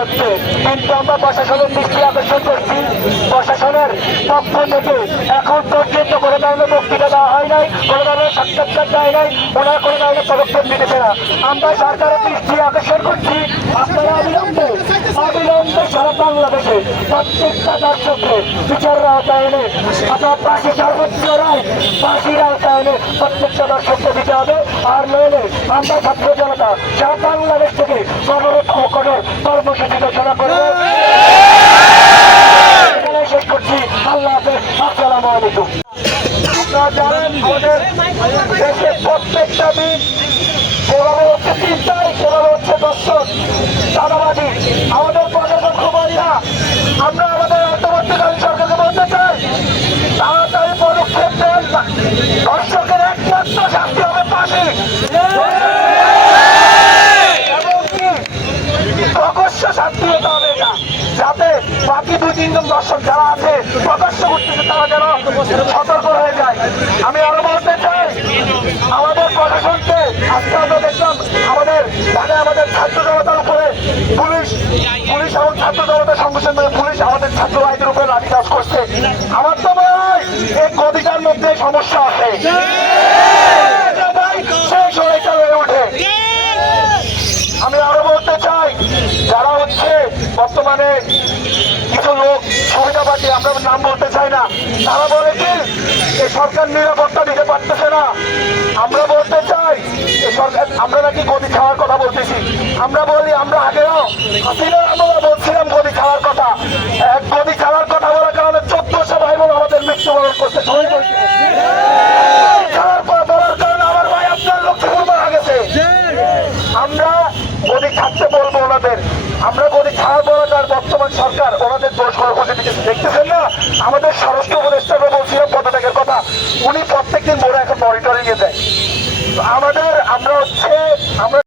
হচ্ছে, কিন্তু আমরা প্রশাসনের দৃষ্টি আকর্ষণ করছি। প্রশাসনের পক্ষ থেকে এখন পর্যন্ত কোনো ধরনের বক্তৃতা দেওয়া হয় নাই, কোনো ধরনের সাক্ষাৎকার দেয় নাই, ওনারা কোনো ধরনের পদক্ষেপ নিতেছে আমরা সরকারের দৃষ্টি আকর্ষণ করছি। আপনারা সারা বাংলাদেশে প্রত্যেকটা দর্শককে বিচারের আওতায় এনে আপনার পাশে সর্বোচ্চ রায় ফাঁসির আওতায় এনে প্রত্যেকটা দর্শককে দিতে হবে। আর নইলে আমরা ছাত্র জনতা সারা বাংলাদেশ থেকে কঠোর কঠোর কর্মসূচি ঘোষণা করব। শেষ করছি। আল্লাহ আলাইকুম। প্রত্যেকটা দিন যেভাবে হচ্ছে চিন্তায় সেভাবে হচ্ছে দর্শক আমাদের প্রশাসন খুবই না আমরা আমাদের অন্তর্বর্তীকালীন সরকারকে বলতে চাই তাড়াতাড়ি পদক্ষেপ নেন দর্শকের একমাত্র শাস্তি হবে পাশে প্রকাশ্য শাস্তি হতে হবে এটা। যাতে বাকি দুই তিনজন দর্শক যারা আছে, প্রকাশ্য করতেছে, তারা যেন সতর্ক হয়ে যায়। আমি আরও বলতে চাই, আমাদের প্রশাসনকে আজকে আমরা দেখলাম, আমাদের ঢাকা আমাদের ছাত্র জনতার উপরে পুলিশ পুলিশ এবং ছাত্র জনতার সঙ্গে সঙ্গে পুলিশ আমাদের ছাত্র ভাইদের উপরে লাঠিচার্জ করছে। আমার তো মনে হয়, এই কবিতার মধ্যে সমস্যা আছে ভাই শেষ হয়ে চলে ওঠে আমি আরও বলতে চাই যারা হচ্ছে বর্তমানে কিছু লোক সুবিধাবাদী আমরা নাম বলতে চাই না। তারা বলে কি এই সরকার নিরাপত্তা দিতে পারতেছে না। আমরা বলতে চাই এই সরকার, আমরা নাকি গদি খাওয়ার কথা বলতেছি। আমরা বলি, আমরা আগেও হাসিনার আমরা বলছিলাম গদি খাওয়ার কথা। এক গদি খাওয়ার কথা বলার কারণে চোদ্দশো ভাই বোন আমাদের মৃত্যুবরণ করতে শহীদ হয়েছে। কারণে আমার ভাই আপনার লক্ষ্মীপুর মারা গেছে। আমরা গদি থাকতে বলব ওনাদের। আমরা বলি খাওয়ার তার বর্তমান সরকার। ওনাদের দোষ করে বসে দিতেছে দেখতেছেন না। আমাদের স্বরাষ্ট্র উপদেষ্টা বলছিলাম পদত্যাগের কথা। উনি প্রত্যেকদিন মোড়া এখন মনিটরিং এ দেয়। আমাদের আমরা হচ্ছে আমরা